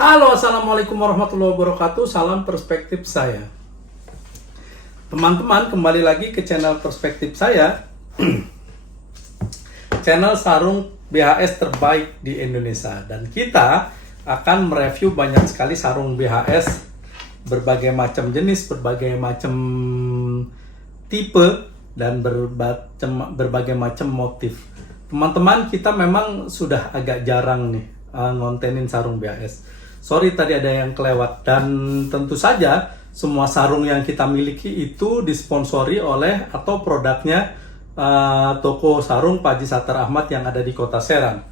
Halo, assalamualaikum warahmatullahi wabarakatuh. Salam perspektif saya. Teman-teman, kembali lagi ke channel perspektif saya. Channel sarung BHS terbaik di Indonesia. Dan kita akan mereview banyak sekali sarung BHS. Berbagai macam jenis, berbagai macam tipe, dan berbagai macam motif. Teman-teman, kita memang sudah agak jarang nih ngontenin sarung BHS. Sorry tadi ada yang kelewat, dan tentu saja semua sarung yang kita miliki itu disponsori oleh atau produknya toko sarung Pak Haji Sattar Ahmad yang ada di Kota Serang.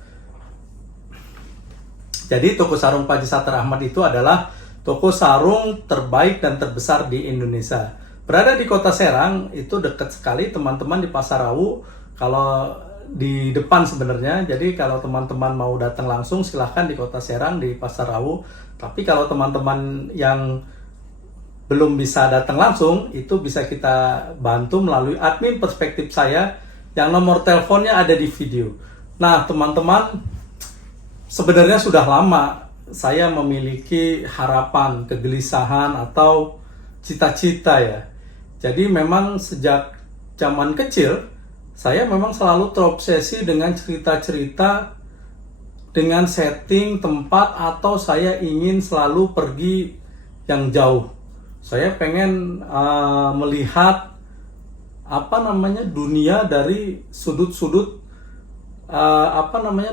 Jadi toko sarung Pak Haji Sattar Ahmad itu adalah toko sarung terbaik dan terbesar di Indonesia. Berada di Kota Serang, itu dekat sekali teman-teman di Pasar Rawu. Kalau di depan sebenarnya, jadi kalau teman-teman mau datang langsung silahkan di Kota Serang di Pasar Rawu. Tapi kalau teman-teman yang belum bisa datang langsung, itu bisa kita bantu melalui admin perspektif saya yang nomor teleponnya ada di video. Nah teman-teman, sebenarnya sudah lama saya memiliki harapan, kegelisahan atau cita-cita ya. Jadi memang sejak zaman kecil saya memang selalu terobsesi dengan cerita-cerita, dengan setting tempat, atau saya ingin selalu pergi yang jauh. Saya pengen melihat dunia dari sudut-sudut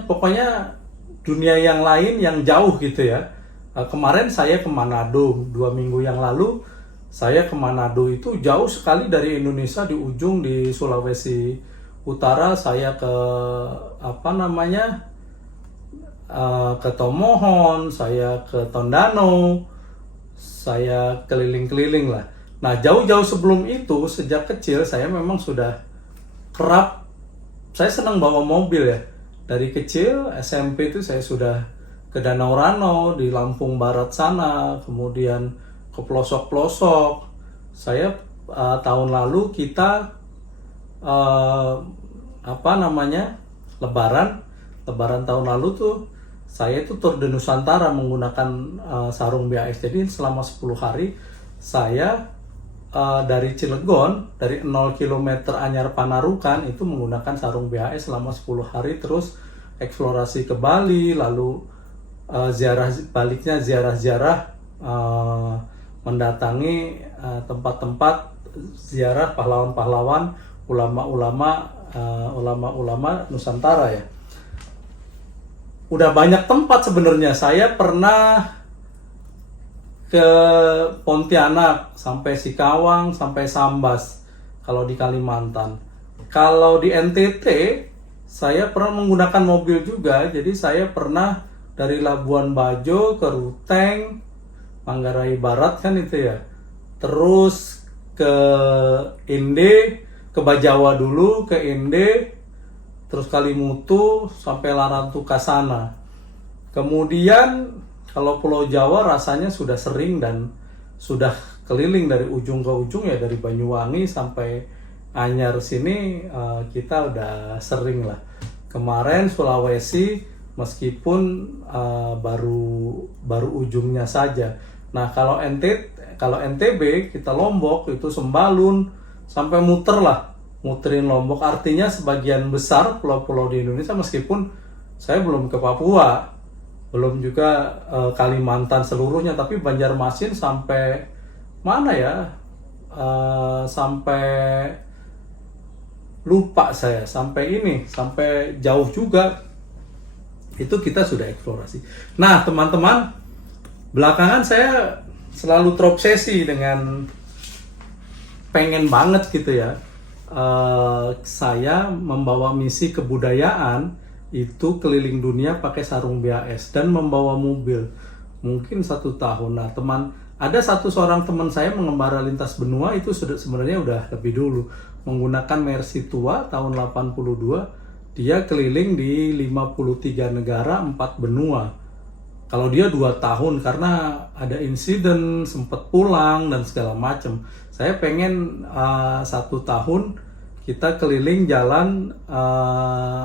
pokoknya dunia yang lain yang jauh gitu ya. Kemarin saya ke Manado 2 minggu yang lalu. Saya ke Manado itu jauh sekali dari Indonesia, di ujung di Sulawesi Utara. Saya ke ke Tomohon, saya ke Tondano, saya keliling-keliling lah. Nah jauh-jauh sebelum itu, sejak kecil saya memang sudah kerap, saya senang bawa mobil ya. Dari kecil SMP itu saya sudah ke Danau Rano di Lampung Barat sana, kemudian ke pelosok-pelosok. Saya tahun lalu kita Lebaran tahun lalu tuh saya itu tur de Nusantara menggunakan sarung BHS. Jadi selama 10 hari saya dari Cilegon, dari 0 km Anyar Panarukan itu menggunakan sarung BHS selama 10 hari, terus eksplorasi ke Bali, lalu ziarah-ziarah mendatangi tempat-tempat ziarah pahlawan-pahlawan, ulama-ulama Nusantara ya. Udah banyak tempat sebenarnya. Saya pernah ke Pontianak, sampai Sikawang, sampai Sambas kalau di Kalimantan. Kalau di NTT saya pernah menggunakan mobil juga. Jadi saya pernah dari Labuan Bajo ke Ruteng, Manggarai Barat kan itu ya. Terus ke Inde, ke Bajawa dulu, ke Inde, terus Kalimutu sampai Larantuka sana. Kemudian kalau Pulau Jawa rasanya sudah sering dan sudah keliling dari ujung ke ujung ya, dari Banyuwangi sampai Anyar sini kita udah sering lah. Kemarin Sulawesi meskipun baru ujungnya saja. Nah kalau NTB kita Lombok itu Sembalun sampai muterin Lombok. Artinya sebagian besar pulau-pulau di Indonesia, meskipun saya belum ke Papua, belum juga Kalimantan seluruhnya, tapi Banjarmasin sampai mana ya, sampai lupa saya, sampai jauh juga itu kita sudah eksplorasi. Nah teman-teman, belakangan saya selalu terobsesi dengan pengen banget gitu ya, saya membawa misi kebudayaan itu keliling dunia pakai sarung BHS dan membawa mobil mungkin 1 tahun. Nah ada seorang teman saya mengembara lintas benua, itu sudah sebenarnya udah lebih dulu, menggunakan Mercy tua tahun 82. Dia keliling di 53 negara 4 benua. Kalau dia 2 tahun karena ada insiden, sempat pulang dan segala macam. Saya pengen 1 tahun kita keliling jalan,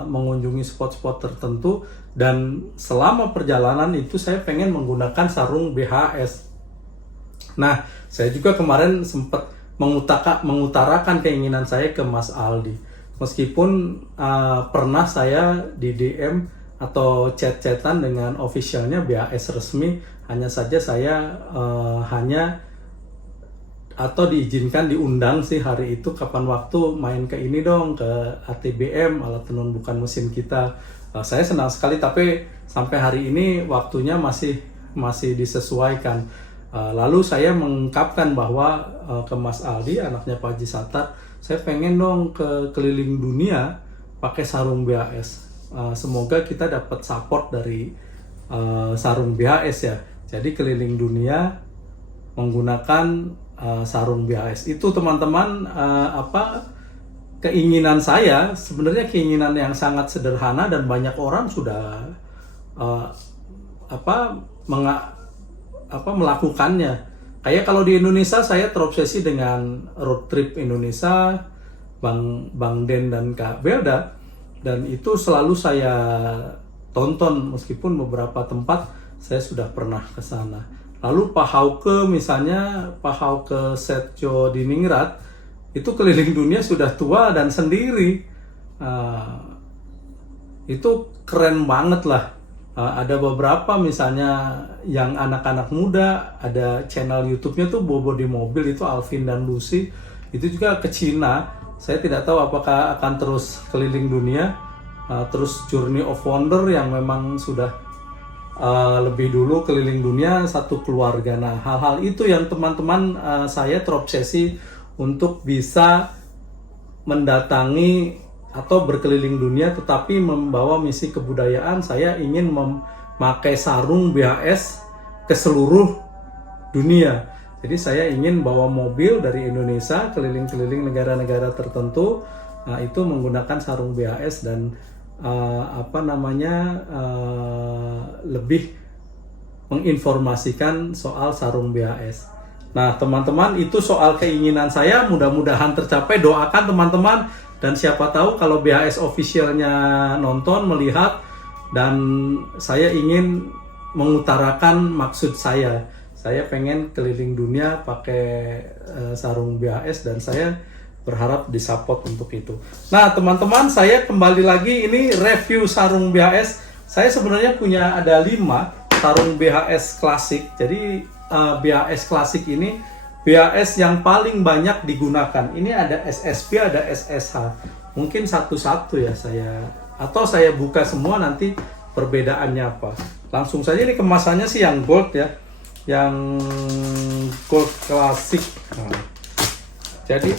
mengunjungi spot-spot tertentu, dan selama perjalanan itu saya pengen menggunakan sarung BHS. Nah, saya juga kemarin sempat mengutarakan keinginan saya ke Mas Aldi. Meskipun pernah saya di DM atau chat-chatan dengan officialnya BHS resmi, hanya saja saya hanya atau diizinkan diundang sih hari itu kapan waktu main ke ini dong, ke ATBM, alat tenun bukan mesin kita. Saya senang sekali, tapi sampai hari ini waktunya masih disesuaikan. Lalu saya mengungkapkan bahwa ke Mas Aldi, anaknya Pak Haji Sattar, saya pengen dong ke keliling dunia pakai sarung BHS. Semoga kita dapat support dari sarung BHS ya. Jadi keliling dunia menggunakan sarung BHS itu, teman-teman, keinginan saya sebenarnya keinginan yang sangat sederhana dan banyak orang sudah melakukannya. Kayak kalau di Indonesia saya terobsesi dengan road trip Indonesia, Bang Den dan Kak Belda, dan itu selalu saya tonton meskipun beberapa tempat saya sudah pernah ke sana. Lalu Pak Hauke misalnya, Pak Hauke Setjo di Ningrat, itu keliling dunia sudah tua dan sendiri. Itu keren banget lah. Ada beberapa misalnya yang anak-anak muda, ada channel YouTube-nya tuh Bobo di Mobil, itu Alvin dan Lucy, itu juga ke Cina. Saya tidak tahu apakah akan terus keliling dunia, terus Journey of Wonder yang memang sudah lebih dulu keliling dunia satu keluarga. Nah, hal-hal itu yang teman-teman saya terobsesi untuk bisa mendatangi atau berkeliling dunia tetapi membawa misi kebudayaan. Saya ingin memakai sarung BHS ke seluruh dunia. Jadi saya ingin bawa mobil dari Indonesia keliling-keliling negara-negara tertentu, itu menggunakan sarung BHS dan lebih menginformasikan soal sarung BHS. Nah, teman-teman, itu soal keinginan saya, mudah-mudahan tercapai. Doakan teman-teman, dan siapa tahu kalau BHS officialnya nonton, melihat, dan saya ingin mengutarakan maksud saya. Saya pengen keliling dunia pakai sarung BHS dan saya berharap disupport untuk itu. Nah, teman-teman, saya kembali lagi, ini review sarung BHS. Saya sebenarnya punya ada 5 sarung BHS klasik. Jadi BHS klasik ini BHS yang paling banyak digunakan. Ini ada SSB, ada SSH. Mungkin satu-satu ya saya buka semua nanti perbedaannya apa. Langsung saja, ini kemasannya sih yang gold ya. Yang gold klasik. Jadi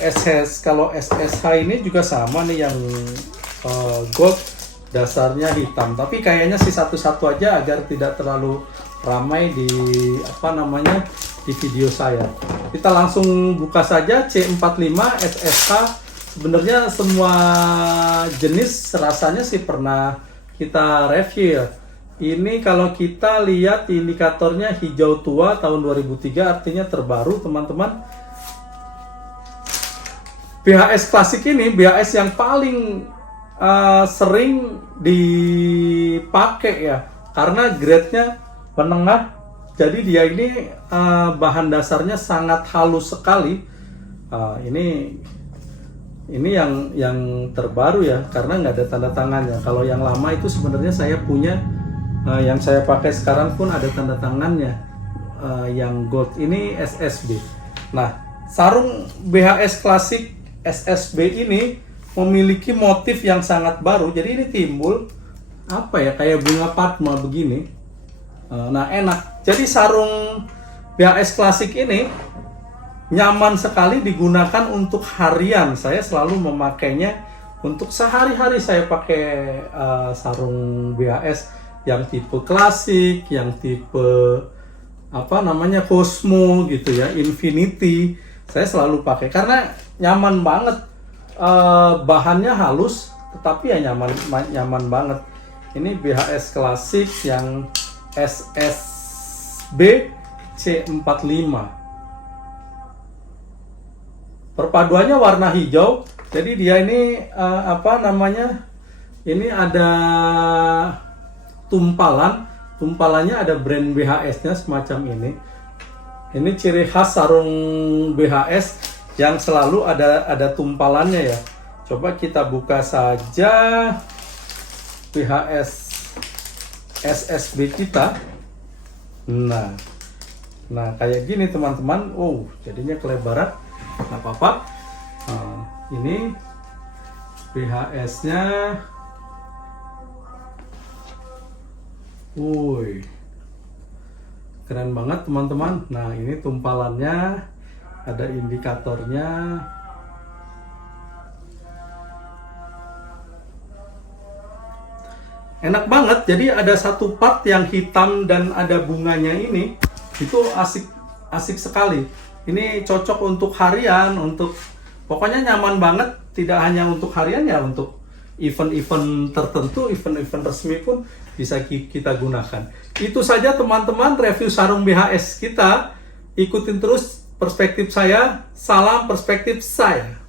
kalau SSH ini juga sama nih, yang gold dasarnya hitam. Tapi kayaknya sih satu-satu aja agar tidak terlalu ramai di di video saya. Kita langsung buka saja C45 SSH. Sebenarnya semua jenis rasanya sih pernah kita review ya. Ini kalau kita lihat indikatornya hijau tua tahun 2003, artinya terbaru, teman-teman. BHS klasik ini BHS yang paling sering dipakai ya, karena grade-nya menengah. Jadi dia ini bahan dasarnya sangat halus sekali. Ini yang terbaru ya, karena nggak ada tanda tangannya. Kalau yang lama itu sebenarnya saya punya, yang saya pakai sekarang pun ada tanda tangannya. Yang gold ini SSB. Nah, sarung BHS klasik SSB ini memiliki motif yang sangat baru. Jadi ini timbul kayak bunga padma begini. Nah, enak. Jadi sarung BHS klasik ini nyaman sekali digunakan untuk harian. Saya selalu memakainya untuk sehari-hari. Saya pakai sarung BHS yang tipe klasik, yang tipe Cosmo gitu ya, Infinity. Saya selalu pakai karena nyaman banget. Bahannya halus tetapi ya nyaman banget. Ini BHS klasik yang SSB C45. Perpaduannya warna hijau Jadi dia ini apa namanya? Ini ada tumpalannya ada brand BHS-nya semacam ini. Ini ciri khas sarung BHS yang selalu ada tumpalannya ya. Coba kita buka saja BHS SSB kita. Nah kayak gini teman-teman. Oh, jadinya kelebaran. Nggak apa-apa. Nah, ini BHS-nya. Woi, keren banget teman-teman. Nah ini tumpalannya, ada indikatornya. Enak banget. Jadi ada satu part yang hitam dan ada bunganya ini. Itu asik sekali. Ini cocok untuk harian, untuk pokoknya nyaman banget. Tidak hanya untuk harian ya, untuk event-event tertentu, event-event resmi pun bisa kita gunakan. Itu saja teman-teman review sarung BHS kita. Ikutin terus perspektif saya. Salam perspektif saya.